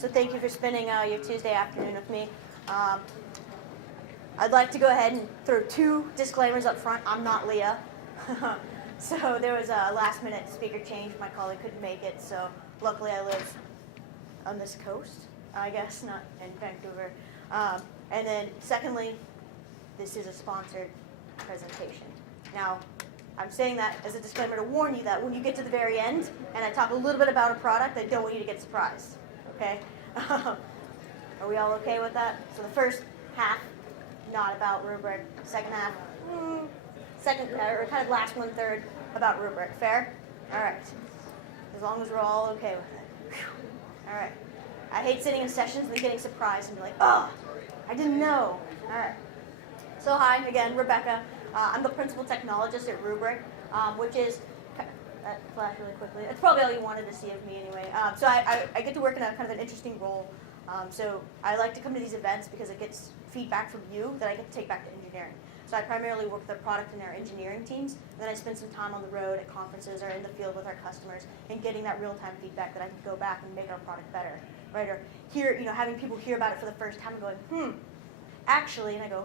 So thank you for spending your Tuesday afternoon with me. I'd like to go ahead and throw two disclaimers up front. I'm not Leah. So there was a last-minute speaker change. My colleague couldn't make it, so luckily I live on this coast, I guess, not in Vancouver. And then secondly, this is a sponsored presentation. Now, I'm saying that as a disclaimer to warn you that when you get to the very end and I talk a little bit about a product, I don't want you to get surprised, okay? Are we all okay with that? So the first half, not about Rubrik. Second half, or kind of last one-third about Rubrik. Fair? All right. As long as we're all okay with it. Whew. All right. I hate sitting in sessions and then getting surprised and be like, oh, I didn't know. All right. So hi, again, Rebecca. I'm the Principal Technologist at Rubrik, which is, that flashed really quickly. It's probably all you wanted to see of me anyway. So I get to work in a kind of an interesting role. So I like to come to these events because it gets feedback from you that I get to take back to engineering. So I primarily work with our product and our engineering teams, and then I spend some time on the road at conferences or in the field with our customers and getting that real-time feedback that I can go back and make our product better, right? Or hear, having people hear about it for the first time and going, actually, and I go,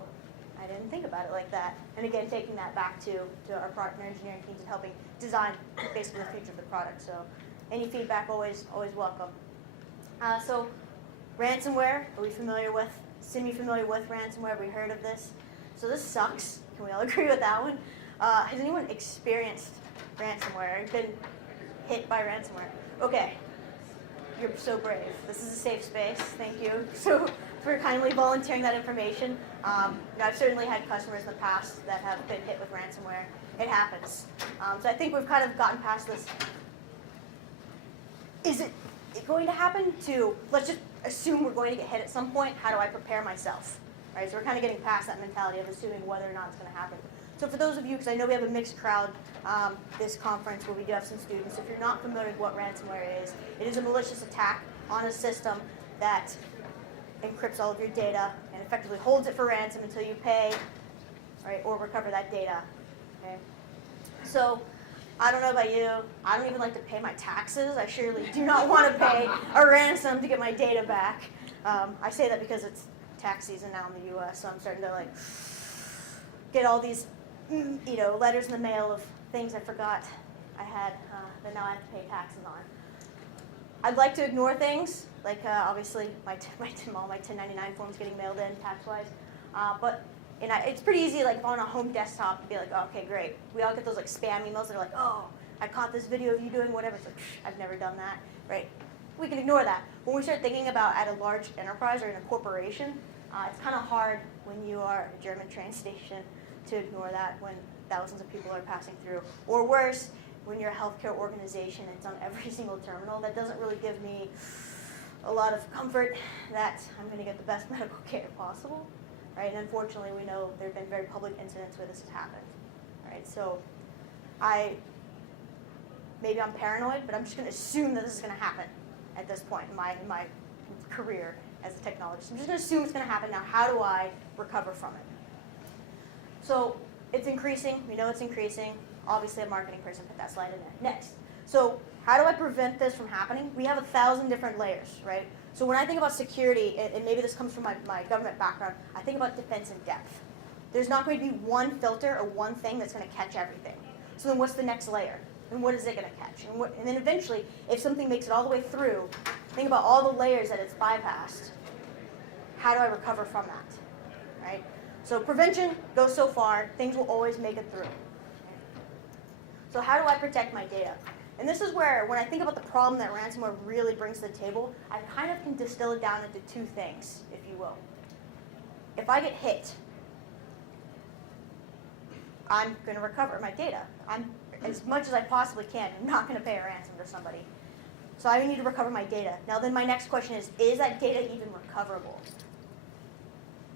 I didn't think about it like that. And again, taking that back to our product and our engineering teams and helping design basically the future of the product. So any feedback, always welcome. So ransomware, are we familiar with? Semi-familiar with ransomware? Have we heard of this? So this sucks. Can we all agree with that one? Has anyone experienced ransomware? Been hit by ransomware? Okay. You're so brave. This is a safe space. Thank you. So for kindly volunteering that information. I've certainly had customers in the past that have been hit with ransomware. It happens. So I think we've kind of gotten past this. Is it going to happen? To let's just assume we're going to get hit at some point. How do I prepare myself? Right. So we're kind of getting past that mentality of assuming whether or not it's going to happen. So for those of you, because I know we have a mixed crowd this conference where we do have some students, if you're not familiar with what ransomware is, it is a malicious attack on a system that encrypts all of your data and effectively holds it for ransom until you pay, right, or recover that data. Okay. So I don't know about you, I don't even like to pay my taxes. I surely do not want to pay a ransom to get my data back. I say that because it's tax season now in the U.S., so I'm starting to like get all these letters in the mail of things I forgot I had that now I have to pay taxes on. I'd like to ignore things, like obviously my 1099 forms getting mailed in tax-wise, but it's pretty easy, like on a home desktop, to be like, oh, okay, great. We all get those like spam emails that are like, oh, I caught this video of you doing whatever. It's like, I've never done that, right? We can ignore that. When we start thinking about at a large enterprise or in a corporation, it's kind of hard when you are a German train station to ignore that when thousands of people are passing through. Or worse, when you're a healthcare organization, it's on every single terminal. That doesn't really give me a lot of comfort that I'm going to get the best medical care possible, right? And unfortunately, we know there have been very public incidents where this has happened, right? So maybe I'm paranoid, but I'm just going to assume that this is going to happen at this point in my career as a technologist. I'm just going to assume it's going to happen. Now, how do I recover from it? So it's increasing. We know it's increasing. Obviously, a marketing person put that slide in there. Next. So how do I prevent this from happening? We have 1,000 different layers, right? So when I think about security, and maybe this comes from my government background, I think about defense in depth. There's not going to be one filter or one thing that's going to catch everything. So then what's the next layer? And what is it going to catch? And then eventually, if something makes it all the way through, think about all the layers that it's bypassed. How do I recover from that, right? So prevention goes so far. Things will always make it through. So how do I protect my data? And this is where, when I think about the problem that ransomware really brings to the table, I kind of can distill it down into two things, if you will. If I get hit, I'm going to recover my data. As much as I possibly can, I'm not going to pay a ransom to somebody. So I need to recover my data. Now then my next question is that data even recoverable?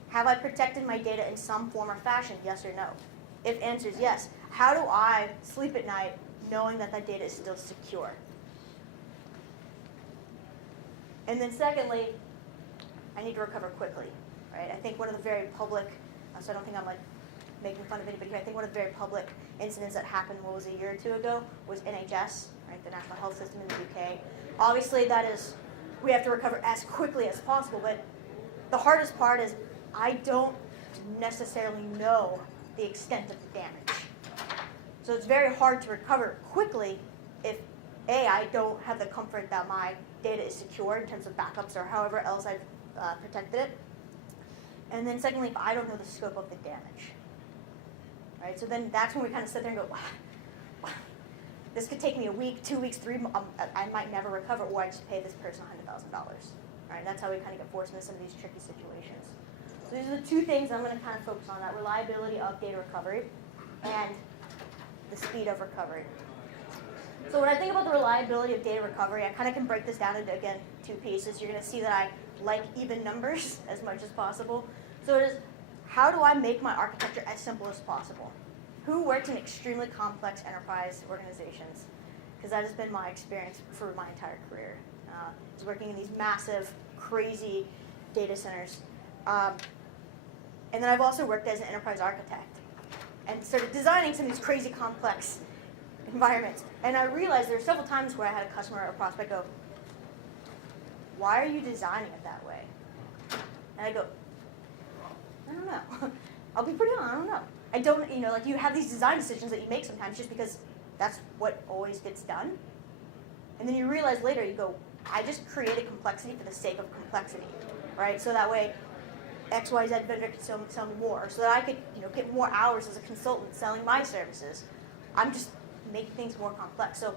Have I protected my data in some form or fashion, yes or no? If answer is yes, how do I sleep at night knowing that that data is still secure? And then secondly, I need to recover quickly, right? I think one of the very public, so I don't think I'm like making fun of anybody here, I think one of the very public incidents that happened, what was a year or two ago, was NHS, right, the National Health System in the UK. Obviously that is we have to recover as quickly as possible. But the hardest part is I don't necessarily know the extent of the damage. So it's very hard to recover quickly if, A, I don't have the comfort that my data is secure in terms of backups or however else I've protected it. And then secondly, if I don't know the scope of the damage. Right? So then that's when we kind of sit there and go, wow, this could take me a week, 2 weeks, 3 months. I might never recover, or I just pay this person $100,000. Right? That's how we kind of get forced into some of these tricky situations. So these are the two things I'm going to kind of focus on, that reliability of data recovery and the speed of recovery. So when I think about the reliability of data recovery, I kind of can break this down into, again, 2 pieces. You're going to see that I like even numbers as much as possible. So it is, how do I make my architecture as simple as possible? Who works in extremely complex enterprise organizations? Because that has been my experience for my entire career. Is working in these massive, crazy data centers. And then I've also worked as an enterprise architect and started designing some of these crazy complex environments. And I realized there were several times where I had a customer or a prospect go, why are you designing it that way? And I go, I don't know. I'll be pretty honest, I don't know. I don't, like you have these design decisions that you make sometimes just because that's what always gets done. And then you realize later, you go, I just created complexity for the sake of complexity, right? So that way, XYZ vendor can sell me more, so that I could get more hours as a consultant selling my services. I'm just making things more complex. So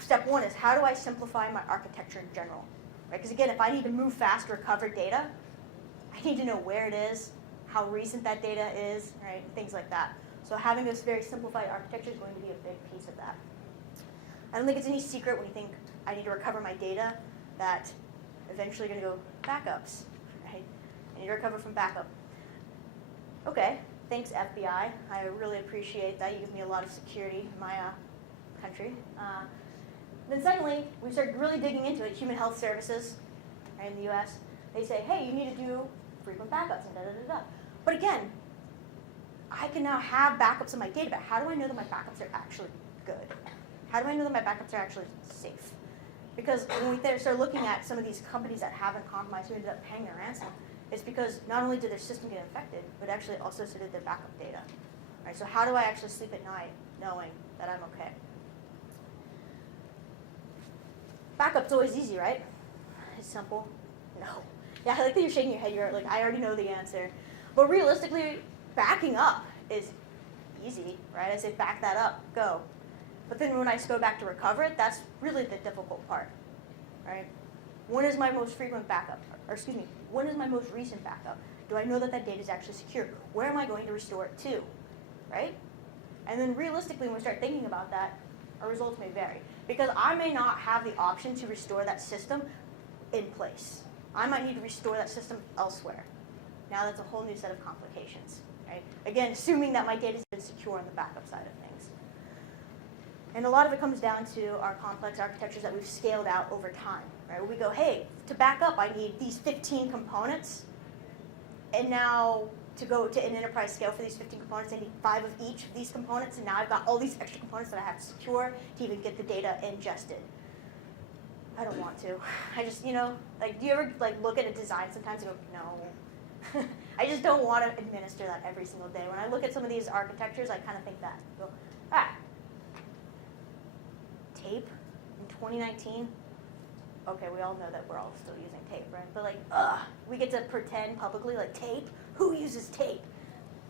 step 1 is, how do I simplify my architecture in general? Right? Because again, if I need to move fast to recover data, I need to know where it is, how recent that data is, right? Things like that. So having this very simplified architecture is going to be a big piece of that. I don't think it's any secret when you think I need to recover my data that eventually you're going to go backups, right? I need to recover from backup. Okay, thanks FBI. I really appreciate that. You give me a lot of security in my country. Then secondly, we started really digging into it. Human Health Services, right, in the US, they say, hey, you need to do frequent backups and da-da-da-da. But again, I can now have backups of my data, but how do I know that my backups are actually good? How do I know that my backups are actually safe? Because when we start looking at some of these companies that haven't compromised, who ended up paying their ransom, it's because not only did their system get infected, but actually also so did their backup data. Right, so how do I actually sleep at night knowing that I'm okay? Backup's always easy, right? It's simple. No. Yeah, I like that you're shaking your head. You're like, I already know the answer. But realistically, backing up is easy, right? I say back that up, go. But then when I go back to recover it, that's really the difficult part, right? When is my most frequent backup? Or excuse me, when is my most recent backup? Do I know that that data is actually secure? Where am I going to restore it to, right? And then realistically, when we start thinking about that, our results may vary. Because I may not have the option to restore that system in place. I might need to restore that system elsewhere. Now that's a whole new set of complications, right? Again, assuming that my data has been secure on the backup side of things. And a lot of it comes down to our complex architectures that we've scaled out over time, right? Where we go, hey, to back up, I need these 15 components. And now to go to an enterprise scale for these 15 components, I need 5 of each of these components. And now I've got all these extra components that I have to secure to even get the data ingested. I don't want to. I just, do you ever look at a design sometimes and go, no. I just don't want to administer that every single day. When I look at some of these architectures, I kind of think that. I go, tape in 2019? Okay, we all know that we're all still using tape, right? But we get to pretend publicly tape? Who uses tape?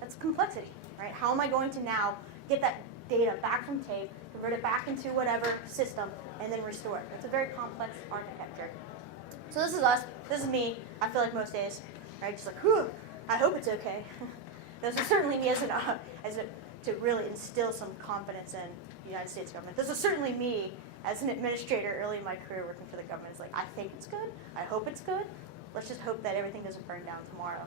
That's complexity, right? How am I going to now get that data back from tape, convert it back into whatever system, and then restore it? It's a very complex architecture. So this is us. This is me. I feel like most days, right? Just whew, I hope it's okay. This is certainly me to really instill some confidence in the United States government. This is certainly me as an administrator early in my career working for the government. It's I think it's good. I hope it's good. Let's just hope that everything doesn't burn down tomorrow.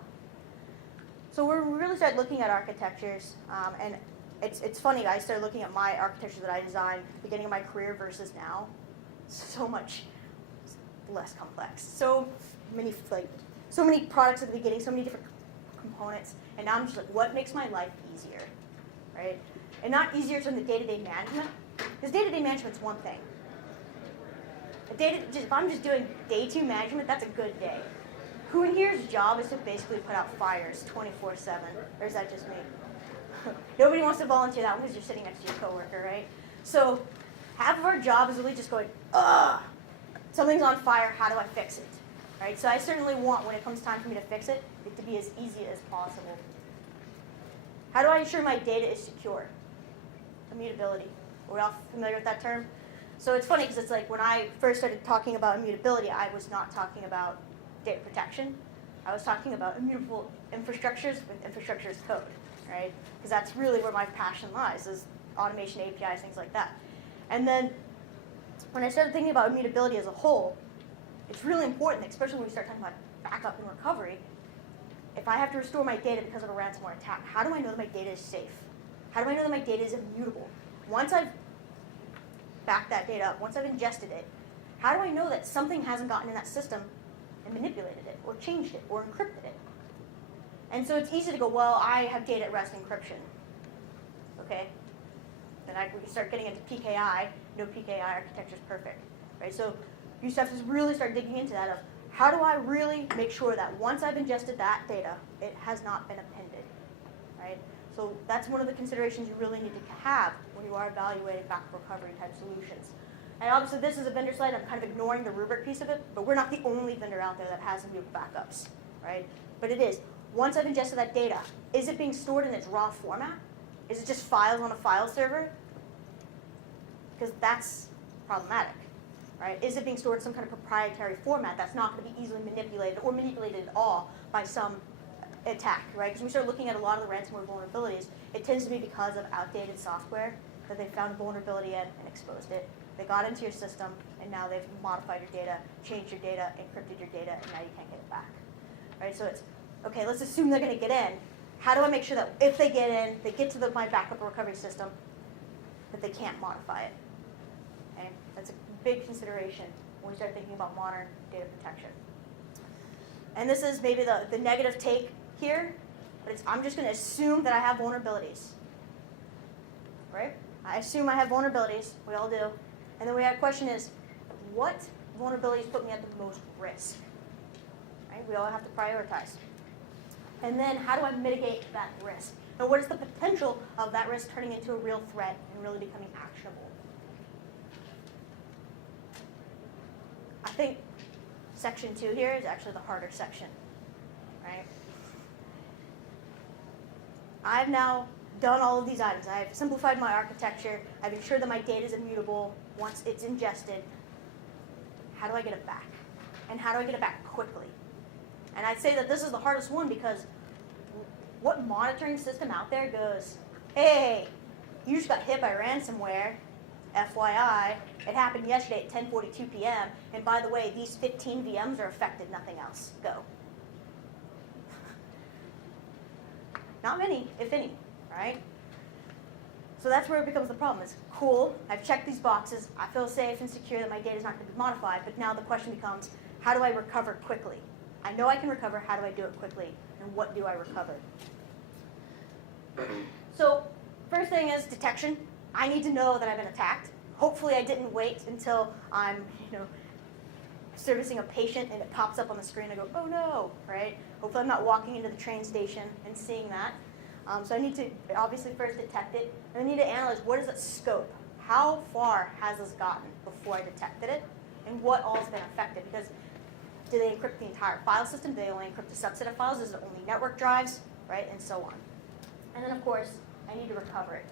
So we really started looking at architectures, and it's funny. I started looking at my architecture that I designed beginning of my career versus now. So much less complex. So many products at the beginning. So many different components, and now I'm just what makes my life easier, right? And not easier from the day-to-day management, because day-to-day management's one thing. If I'm just doing day 2 management, that's a good day. Who in here's job is to basically put out fires 24/7? Or is that just me? Nobody wants to volunteer that one because you're sitting next to your coworker, right? So half of our job is really just going, ugh, something's on fire, how do I fix it? Right? So I certainly want, when it comes time for me to fix it to be as easy as possible. How do I ensure my data is secure? Immutability. Are we all familiar with that term? So it's funny because it's like when I first started talking about immutability, I was not talking about data protection. I was talking about immutable infrastructures with infrastructure as code, right? Because that's really where my passion lies, is automation, APIs, things like that. And then when I started thinking about immutability as a whole, it's really important, especially when we start talking about backup and recovery. If I have to restore my data because of a ransomware attack, how do I know that my data is safe? How do I know that my data is immutable? Once I've backed that data up, once I've ingested it, how do I know that something hasn't gotten in that system and manipulated it, or changed it, or encrypted it? And so it's easy to go, well, I have data at rest encryption. Okay? Then we can start getting into PKI. No PKI architecture is perfect. Right? So you have to really start digging into that of, how do I really make sure that once I've ingested that data, it has not been appended? Right? So that's one of the considerations you really need to have when you are evaluating backup recovery type solutions. And obviously this is a vendor slide. I'm kind of ignoring the Rubrik piece of it, but we're not the only vendor out there that has immutable backups, right? But it is. Once I've ingested that data, is it being stored in its raw format? Is it just files on a file server? Because that's problematic, right? Is it being stored in some kind of proprietary format that's not going to be easily manipulated or manipulated at all by some attack, right? Because we start looking at a lot of the ransomware vulnerabilities, it tends to be because of outdated software that they found a vulnerability in and exposed it. They got into your system, and now they've modified your data, changed your data, encrypted your data, and now you can't get it back. Right? So it's, okay, let's assume they're going to get in. How do I make sure that if they get in, they get to my backup recovery system, that they can't modify it? Okay? That's a big consideration when we start thinking about modern data protection. And this is maybe the negative take here, but I'm just going to assume that I have vulnerabilities. Right? I assume I have vulnerabilities. We all do. And then the question is, what vulnerabilities put me at the most risk? Right? We all have to prioritize. And then how do I mitigate that risk? And what is the potential of that risk turning into a real threat and really becoming actionable? I think section 2 here is actually the harder section. Right? I've now done all of these items. I've simplified my architecture. I've ensured that my data is immutable once it's ingested. How do I get it back? And how do I get it back quickly? And I'd say that this is the hardest one because what monitoring system out there goes, hey, you just got hit by ransomware, FYI, it happened yesterday at 10:42 p.m., and by the way, these 15 VMs are affected, nothing else. Go. Not many, if any. Right? So that's where it becomes the problem. It's cool, I've checked these boxes, I feel safe and secure that my data is not going to be modified, but now the question becomes, how do I recover quickly? I know I can recover, how do I do it quickly? And what do I recover? So first thing is detection. I need to know that I've been attacked. Hopefully I didn't wait until I'm servicing a patient and it pops up on the screen and I go, oh no, right? Hopefully I'm not walking into the train station and seeing that. So I need to obviously first detect it, and I need to analyze what is its scope. How far has this gotten before I detected it, and what all has been affected? Because do they encrypt the entire file system? Do they only encrypt a subset of files? Is it only network drives, right? And so on. And then of course, I need to recover it.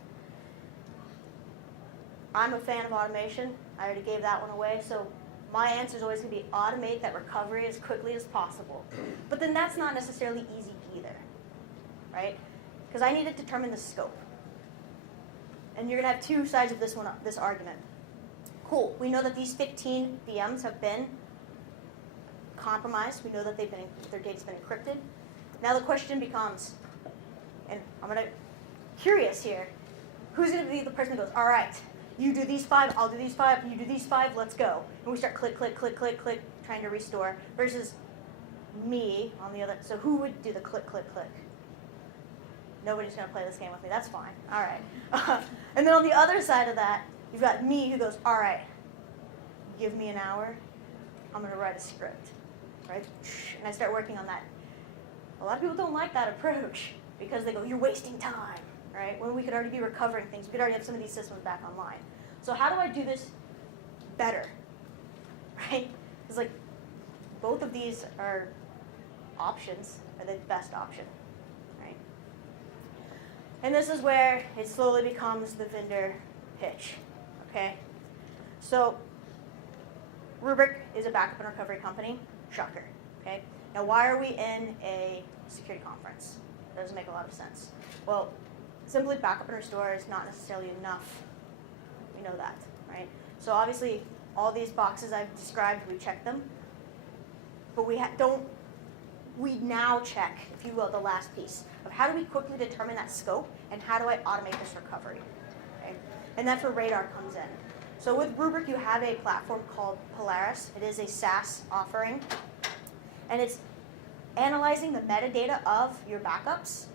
I'm a fan of automation. I already gave that one away. So my answer is always going to be automate that recovery as quickly as possible. But then that's not necessarily easy either, right? Because I need to determine the scope. And you're going to have two sides of this argument. Cool, we know that these 15 VMs have been compromised. We know that their data's been encrypted. Now the question becomes, and I'm going to curious here, who's going to be the person that goes, all right, you do these 5, I'll do these 5, you do these 5, let's go. And we start click, click, click, click, click, trying to restore, versus me on the other. So who would do the click, click, click? Nobody's going to play this game with me. That's fine. All right. And then on the other side of that, you've got me who goes, all right, give me an hour, I'm going to write a script, right? And I start working on that. A lot of people don't like that approach because they go, you're wasting time, right? When we could already be recovering things. We could already have some of these systems back online. So how do I do this better, right? It's like both of these are options, are the best option, right? And this is where it slowly becomes the vendor pitch, okay? So Rubrik is a backup and recovery company, shocker, okay? Now why are we in a security conference? That doesn't make a lot of sense. Well, simply backup and restore is not necessarily enough. We know that, right? So obviously all these boxes I've described, we check them, but we now check, if you will, the last piece of how do we quickly determine that scope and how do I automate this recovery, okay? And that's where Radar comes in. So with Rubrik, you have a platform called Polaris. It is a SaaS offering, and it's analyzing the metadata of your backups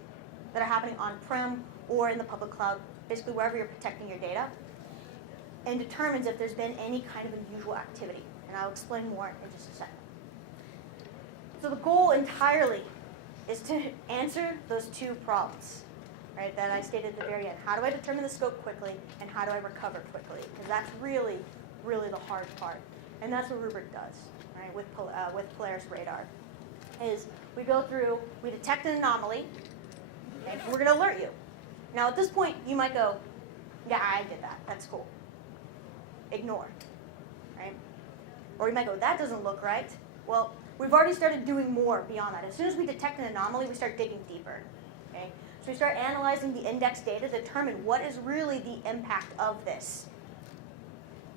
that are happening on-prem or in the public cloud, basically wherever you're protecting your data, and determines if there's been any kind of unusual activity. And I'll explain more in just a second. So the goal entirely is to answer those two problems, right, that I stated at the very end. How do I determine the scope quickly, and how do I recover quickly? Because that's really, really the hard part. And that's what Rubrik does, right, with Polaris Radar, is we go through, we detect an anomaly, okay, and we're going to alert you. Now at this point, you might go, yeah, I did that. That's cool. Ignore, right? Or you might go, that doesn't look right. Well, we've already started doing more beyond that. As soon as we detect an anomaly, we start digging deeper, okay? So we start analyzing the index data to determine what is really the impact of this.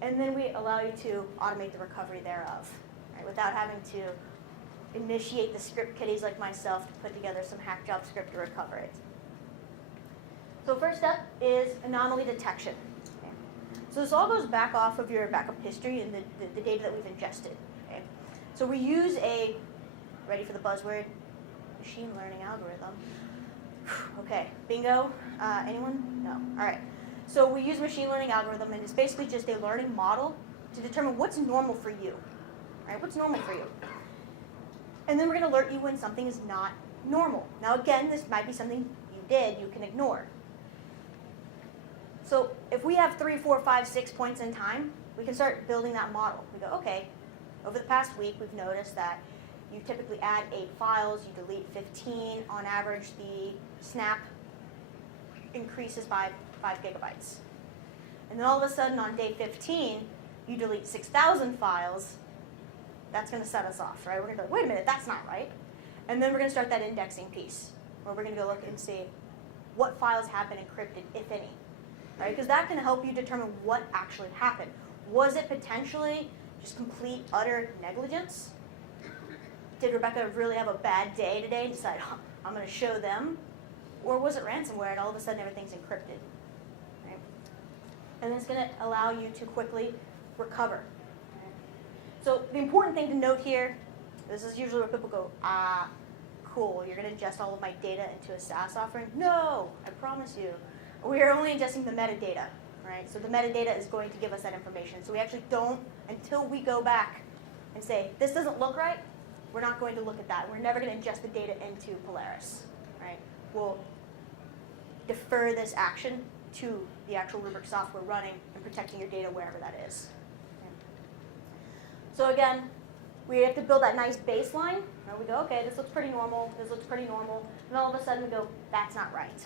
And then we allow you to automate the recovery thereof, right, without having to initiate the script kiddies like myself to put together some hack job script to recover it. So first step is anomaly detection. Okay? So this all goes back off of your backup history and the data that we've ingested. Okay? So we use a, ready for the buzzword, machine learning algorithm. Okay, bingo. Anyone? No. All right. So we use machine learning algorithm, and it's basically just a learning model to determine what's normal for you. Right? What's normal for you? And then we're going to alert you when something is not normal. Now again, this might be something you did, you can ignore. So if we have 3, 4, 5, 6 points in time, we can start building that model. We go, okay, over the past week, we've noticed that you typically add 8 files, you delete 15. On average, the snap increases by 5 gigabytes. And then all of a sudden, on day 15, you delete 6,000 files. That's going to set us off, right? We're going to go, wait a minute, that's not right. And then we're going to start that indexing piece, where we're going to go look and see what files have been encrypted, if any. Right? Because that can help you determine what actually happened. Was it potentially just complete, utter negligence? Did Rebecca really have a bad day today and decide, I'm going to show them? Or was it ransomware and all of a sudden everything's encrypted? Right? And it's going to allow you to quickly recover. Right? So the important thing to note here, this is usually where people go, cool, you're going to ingest all of my data into a SaaS offering? No, I promise you. We are only ingesting the metadata, right? So the metadata is going to give us that information. So we actually don't, until we go back and say, this doesn't look right, we're not going to look at that. We're never going to ingest the data into Polaris, right? We'll defer this action to the actual Rubrik software running and protecting your data wherever that is. Okay. So again, we have to build that nice baseline. And we go, okay, this looks pretty normal, this looks pretty normal. And all of a sudden we go, that's not right.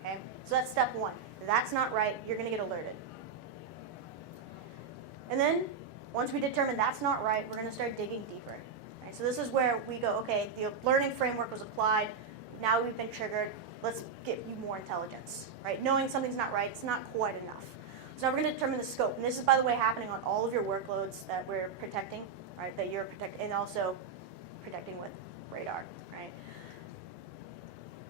Okay? So that's step one. If that's not right, you're going to get alerted. And then, once we determine that's not right, we're going to start digging deeper. Right? So this is where we go, okay, the learning framework was applied, now we've been triggered, let's get you more intelligence. Right? Knowing something's not right, it's not quite enough. So now we're going to determine the scope. And this is, by the way, happening on all of your workloads that we're protecting, right? That you're protecting, and also protecting with Radar. Right?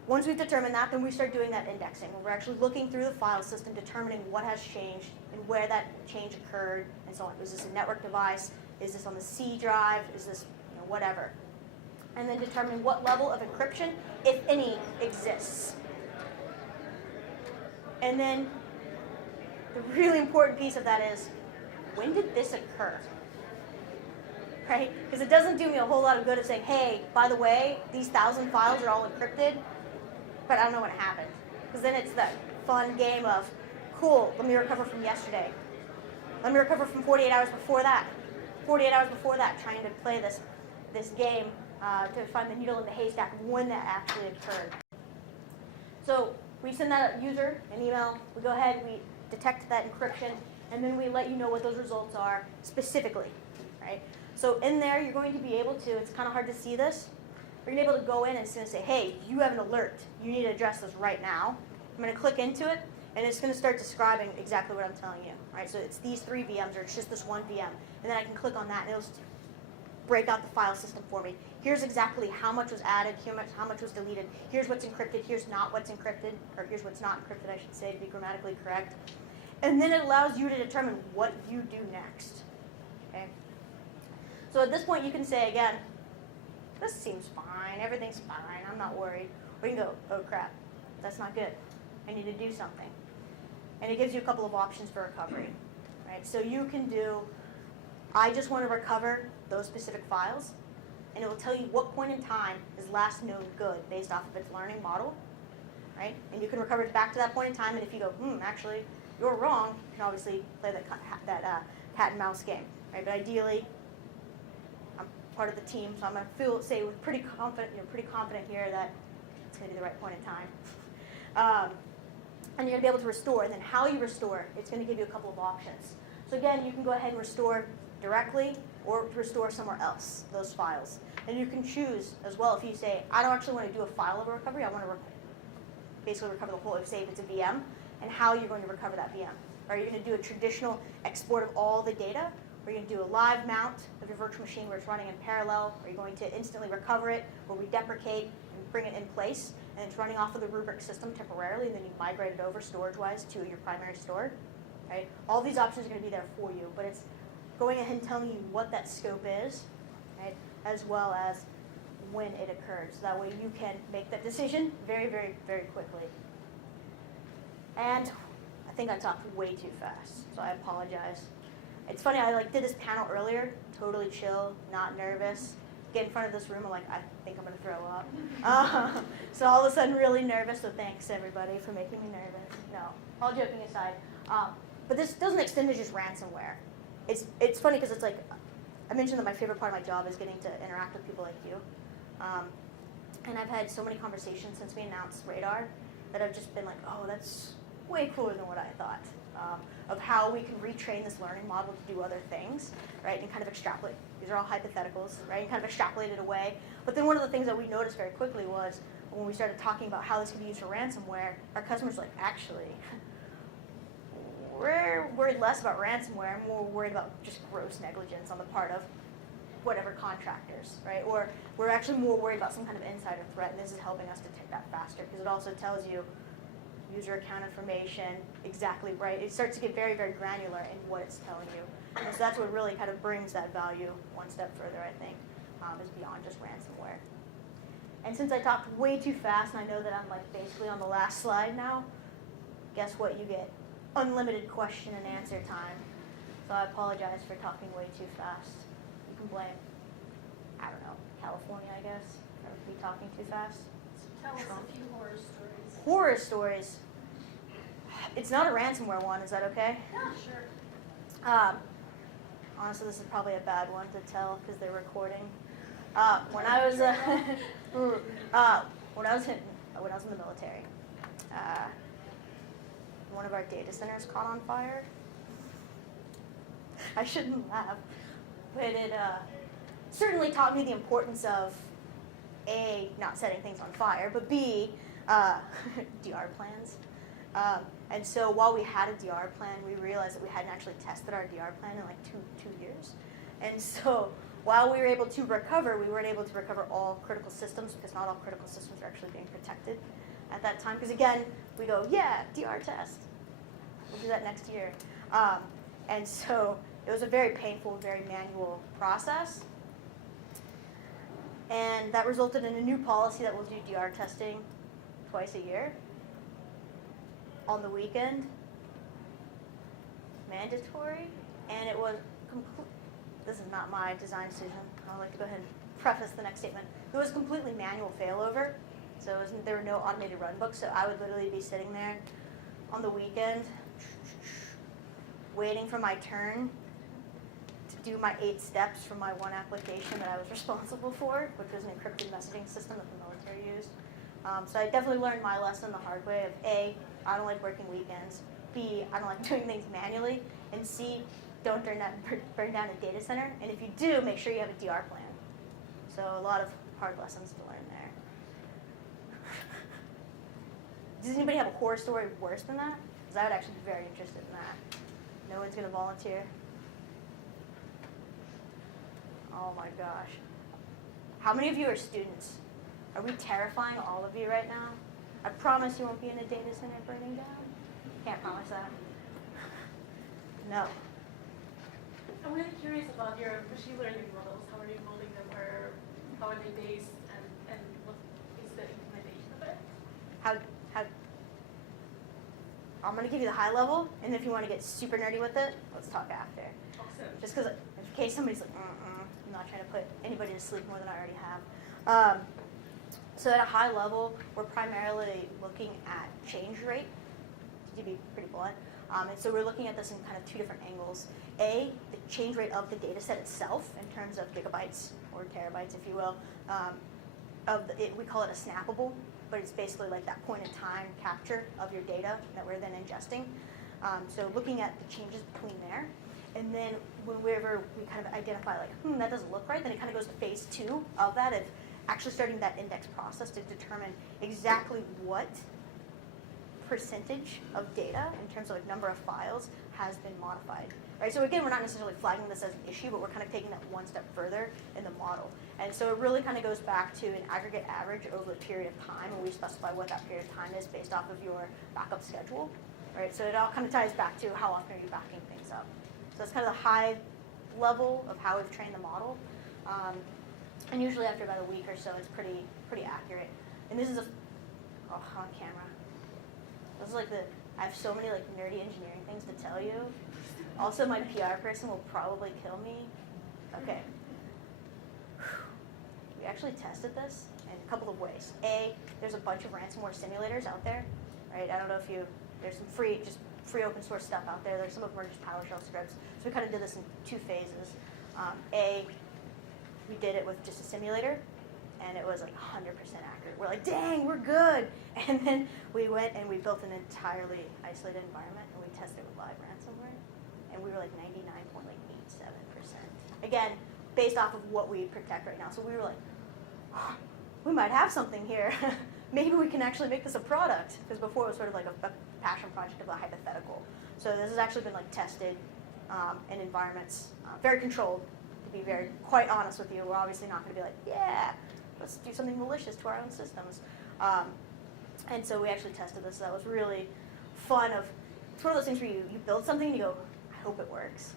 Once we've determined that, then we start doing that indexing, where we're actually looking through the file system, determining what has changed and where that change occurred, and so on. Is this a network device? Is this on the C drive? Is this, whatever? And then determining what level of encryption, if any, exists. And then the really important piece of that is, when did this occur? Right? Because it doesn't do me a whole lot of good of saying, hey, by the way, these 1,000 files are all encrypted, but I don't know when it happened. Because then it's that fun game of, cool, let me recover from yesterday. Let me recover from 48 hours before that. 48 hours before that, trying to play this game to find the needle in the haystack of when that actually occurred. So we send that user an email. We go ahead, we detect that encryption, and then we let you know what those results are specifically, right? So in there, you're going to be able to, it's kind of hard to see this, you're going to be able to go in and it's going to say, hey, you have an alert. You need to address this right now. I'm going to click into it, and it's going to start describing exactly what I'm telling you, right? So it's these 3 VMs, or it's just this one VM. And then I can click on that, and it'll break out the file system for me. Here's exactly how much was added, how much was deleted. Here's what's encrypted, here's not what's encrypted, or here's what's not encrypted, I should say, to be grammatically correct. And then it allows you to determine what you do next, okay? So at this point, you can say, again, this seems fine, everything's fine, I'm not worried. Or you can go, oh crap, that's not good. I need to do something. And it gives you a couple of options for recovery, right? So you can do, I just want to recover those specific files, and it will tell you what point in time is last known good based off of its learning model, right? And you can recover it back to that point in time, and if you go, actually, you're wrong, you can obviously play that cat and mouse game, right? But ideally, I'm part of the team, so I'm going to say with pretty confident here that it's going to be the right point in time. And you're going to be able to restore, and then how you restore, it's going to give you a couple of options. So again, you can go ahead and restore directly or restore somewhere else, those files. And you can choose as well if you say, I don't actually want to do a file level recovery, I want to basically recover the whole, say if it's a VM, and how you're going to recover that VM. Are you going to do a traditional export of all the data? Or are you going to do a live mount of your virtual machine where it's running in parallel? Are you going to instantly recover it, or redeprecate and bring it in place? And it's running off of the Rubrik system temporarily, and then you migrate it over storage-wise to your primary store, right? All these options are going to be there for you, but it's going ahead and telling you what that scope is, right? As well as when it occurred. So that way you can make that decision very, very, very quickly. And I think I talked way too fast, so I apologize. It's funny, I did this panel earlier, totally chill, not nervous. Get in front of this room, I'm like, I think I'm going to throw up. So all of a sudden, really nervous, so thanks, everybody, for making me nervous. No, all joking aside. But this doesn't extend to just ransomware. It's funny because it's like, I mentioned that my favorite part of my job is getting to interact with people like you. And I've had so many conversations since we announced Radar that I've just been like, oh, that's way cooler than what I thought. Of how we can retrain this learning model to do other things, right, and kind of extrapolate. These are all hypotheticals, right, and kind of extrapolate it away. But then one of the things that we noticed very quickly was when we started talking about how this could be used for ransomware, our customers were like, actually, we're worried less about ransomware and more worried about just gross negligence on the part of whatever contractors, right? Or we're actually more worried about some kind of insider threat, and this is helping us detect that faster because it also tells you user account information, exactly right. It starts to get very, very granular in what it's telling you. And so that's what really kind of brings that value one step further, I think, is beyond just ransomware. And since I talked way too fast, and I know that I'm basically on the last slide now, guess what? You get unlimited question and answer time. So I apologize for talking way too fast. You can blame, I don't know, California, I guess, for me talking too fast. Tell us a few horror stories. Horror stories. It's not a ransomware one, is that okay? Yeah, sure. Honestly, this is probably a bad one to tell because they're recording. When I was when I was in the military, one of our data centers caught on fire. I shouldn't laugh, but it certainly taught me the importance of A, not setting things on fire, but B, DR plans. And so while we had a DR plan, we realized that we hadn't actually tested our DR plan in like two years. And so while we were able to recover, we weren't able to recover all critical systems because not all critical systems are actually being protected at that time. Because again, we go, yeah, DR test. We'll do that next year. And so it was a very painful, very manual process. And that resulted in a new policy that we'll do DR testing twice a year. On the weekend, mandatory, and it was this is not my design decision. I'd like to go ahead and preface the next statement. It was completely manual failover, so there were no automated runbooks, so I would literally be sitting there on the weekend waiting for my turn to do my 8 steps from my one application that I was responsible for, which was an encrypted messaging system that the military used. So I definitely learned my lesson the hard way of A, I don't like working weekends, B, I don't like doing things manually, and C, don't burn down a data center, and if you do, make sure you have a DR plan. So a lot of hard lessons to learn there. Does anybody have a horror story worse than that? Because I would actually be very interested in that. No one's going to volunteer. Oh my gosh. How many of you are students? Are we terrifying all of you right now? I promise you won't be in a data center burning down. Can't promise that. No. I'm really curious about your machine learning models. How are you modeling them, or how are they based, and what is the implementation of it? I'm going to give you the high level, and if you want to get super nerdy with it, let's talk after. Awesome. Just because in case somebody's like, I'm not trying to put anybody to sleep more than I already have. So at a high level, we're primarily looking at change rate, to be pretty blunt. And so we're looking at this in kind of 2 different angles. A, the change rate of the data set itself in terms of gigabytes or terabytes, if you will. We call it a snappable, but it's basically like that point in time capture of your data that we're then ingesting. So looking at the changes between there. And then whenever we kind of identify like, that doesn't look right, then it kind of goes to phase 2 of that, of actually starting that index process to determine exactly what percentage of data in terms of like number of files has been modified. Right? So again, we're not necessarily flagging this as an issue, but we're kind of taking that one step further in the model. And so it really kind of goes back to an aggregate average over a period of time, and we specify what that period of time is based off of your backup schedule. Right? So it all kind of ties back to how often are you backing things up. So that's kind of the high level of how we've trained the model. And usually after about a week or so, it's pretty accurate. And this is on camera. This is like I have so many like nerdy engineering things to tell you. Also, my PR person will probably kill me. Okay. We actually tested this in a couple of ways. A, there's a bunch of ransomware simulators out there, right? I don't know if there's some free open source stuff out there. There's some of them are just PowerShell scripts. So we kind of did this in 2 phases. A, we did it with just a simulator, and it was like 100% accurate. We're like, dang, we're good. And then we went and we built an entirely isolated environment, and we tested it with live ransomware, and we were like 99.87%. Again, based off of what we protect right now. So we were like, oh, we might have something here. Maybe we can actually make this a product, because before it was sort of like a passion project of a hypothetical. So this has actually been like tested in environments, very controlled. To be very quite honest with you, we're obviously not going to be like, yeah, let's do something malicious to our own systems. And so we actually tested this. So that was really fun. It's one of those things where you build something and you go, I hope it works.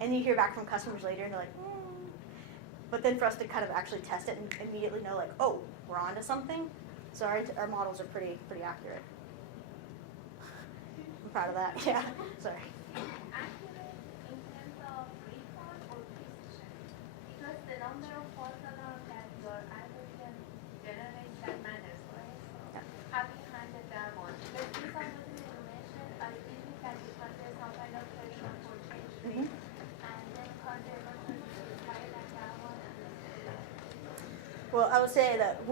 And then you hear back from customers later and they're like, But then for us to kind of actually test it and immediately know like, oh, we're onto something. So our models are pretty accurate. I'm proud of that. Yeah. Sorry. Accurate in terms of recall or precision? Because the number of false alarms that your algorithm generates, that matters, right? So how do you handle that one? Because these are what you mentioned, I believe that because there's some kind of threshold for change rate, and then because the error is higher than that one. Well, I would say that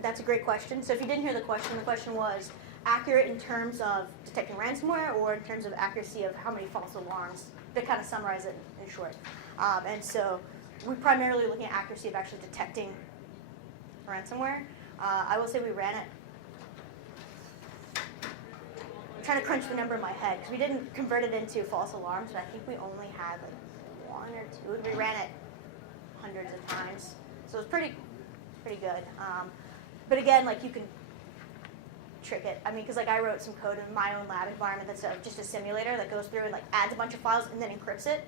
that's a great question. So if you didn't hear the question was accurate in terms of detecting ransomware or in terms of accuracy of how many false alarms, to kind of summarize it in short. And so we're primarily looking at accuracy of actually detecting ransomware. I will say we ran it, I'm trying to crunch the number in my head because we didn't convert it into false alarms, but I think we only had like 1 or 2. We ran it hundreds of times. So it was pretty good. But again, like you can trick it. I mean, because like I wrote some code in my own lab environment that's just a simulator that goes through and like adds a bunch of files and then encrypts it.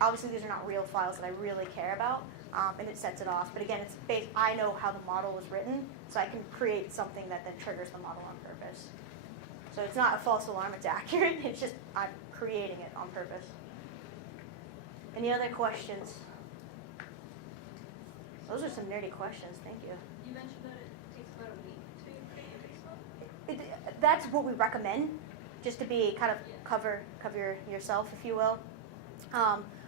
Obviously, these are not real files that I really care about, and it sets it off. But again, it's based. I know how the model was written, so I can create something that then triggers the model on purpose. So it's not a false alarm; it's accurate. It's just I'm creating it on purpose. Any other questions? Those are some nerdy questions, thank you. You mentioned that it takes about a week to create your Facebook? That's what we recommend, just to be kind of cover yourself, if you will.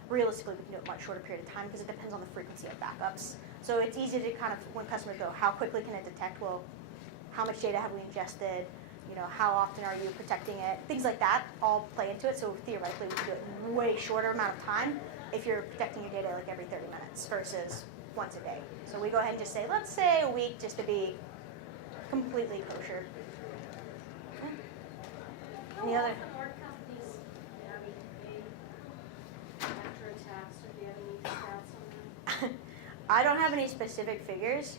Realistically, we can do it a much shorter period of time because it depends on the frequency of backups. So it's easy to kind of, when customers go, how quickly can it detect? Well, how much data have we ingested? You know, how often are you protecting it? Things like that all play into it. So theoretically, we can do it in a way shorter amount of time if you're protecting your data like every 30 minutes versus once a day. So we go ahead and just say, let's say a week just to be completely kosher. Any other? How more companies having paid after attacks, or do you have any stats on that? I don't have any specific figures,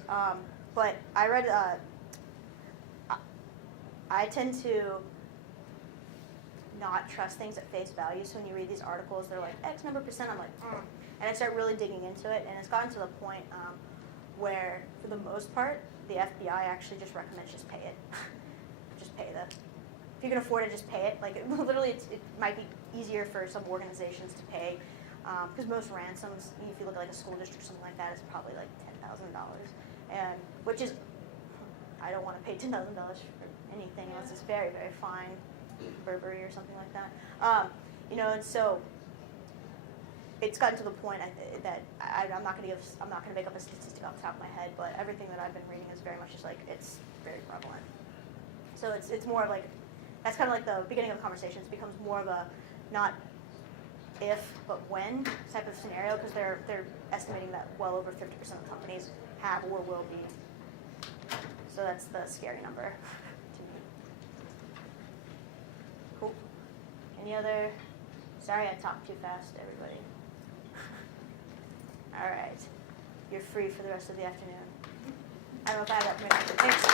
but I read, I tend to not trust things at face value. So when you read these articles, they're like X number percent, I'm like, and I start really digging into it, and it's gotten to the point where, for the most part, the FBI actually just recommends just pay it. Just pay the. If you can afford it, just pay it. Like literally, it might be easier for some organizations to pay, because most ransoms, if you look at like a school district or something like that, is probably like $10,000, and which is, I don't want to pay $10,000 for anything unless it's very, very fine Burberry or something like that. You know, and so it's gotten to the point that I'm not going to make up a statistic off the top of my head, but everything that I've been reading is very much just like it's very prevalent. So it's more of like, that's kind of like the beginning of the conversation. It becomes more of a not if but when type of scenario, because they're estimating that well over 50% of companies have or will be. So that's the scary number to me. Cool. Any other? Sorry, I talked too fast, everybody. All right. You're free for the rest of the afternoon. I don't know if I have that permission. Thanks.